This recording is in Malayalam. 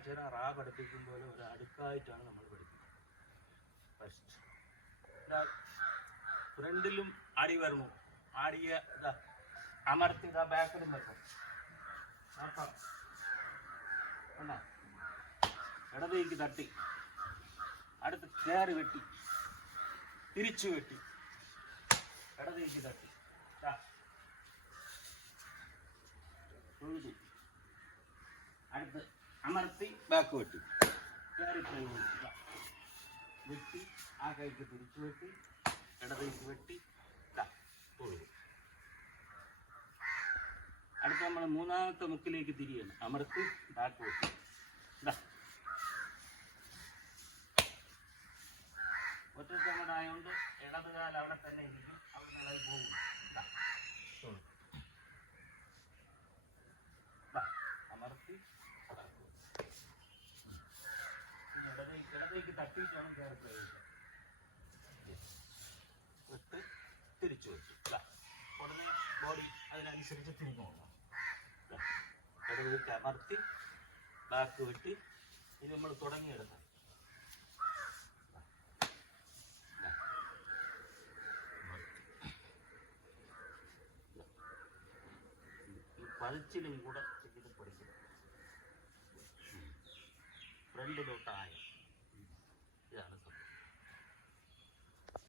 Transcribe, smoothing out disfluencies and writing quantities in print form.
അക്ഷരം റാ പഠിപ്പിക്കുമ്പോൾ ഒരു അടുക്കായിട്ടാണ് നമ്മൾ പഠിക്കുന്നത്. ഫസ്റ്റ് ഫ്രണ്ടിലും അടി വരണു, ആടിയ ഇതാ അമർത്തി ഇതാ ബാക്കിലും വരണം. എന്നാ ഇടതേക്ക് തട്ടി അടുത്ത് കയറി വെട്ടി തിരിച്ചു വെട്ടി ഇടതേക്ക് തട്ടി തൊഴുതു അടുത്ത് അമർത്തി ബാക്ക് വെട്ടി കയറി വെട്ടി ആ കൈക്ക് തിരിച്ചു വെട്ടി ഇടതേക്ക് വെട്ടി തൊഴുതു. അടുത്ത് നമ്മൾ മൂന്നാമത്തെ മുക്കിലേക്ക് തിരിയണം. അമർത്തി ബാക്ക് വെട്ടി ഒറ്റ ചങ്ങടായോണ്ട് ഇടതുകാൽ അവിടെ തന്നെ ഇരിക്കും, അവിടെ നിലയിൽ പോകും. അമർത്തി ഇടതേക്ക് തട്ടിയിട്ടാണ് കയറി പ്രയോഗിക്കുക. വിട്ട് തിരിച്ചു വെച്ചു ഉടനെ ബോഡി അതിനനുസരിച്ച് തിരിഞ്ഞു പോകണം. ഇടതേക്ക് അമർത്തി ബാക്ക് വെട്ടി ഇത് നമ്മൾ തുടങ്ങിയെടുക്കാം. പതിച്ചിലും കൂടെ ചെയ്ത് പഠിക്കണം. ഫ്രണ്ടിലോട്ടായ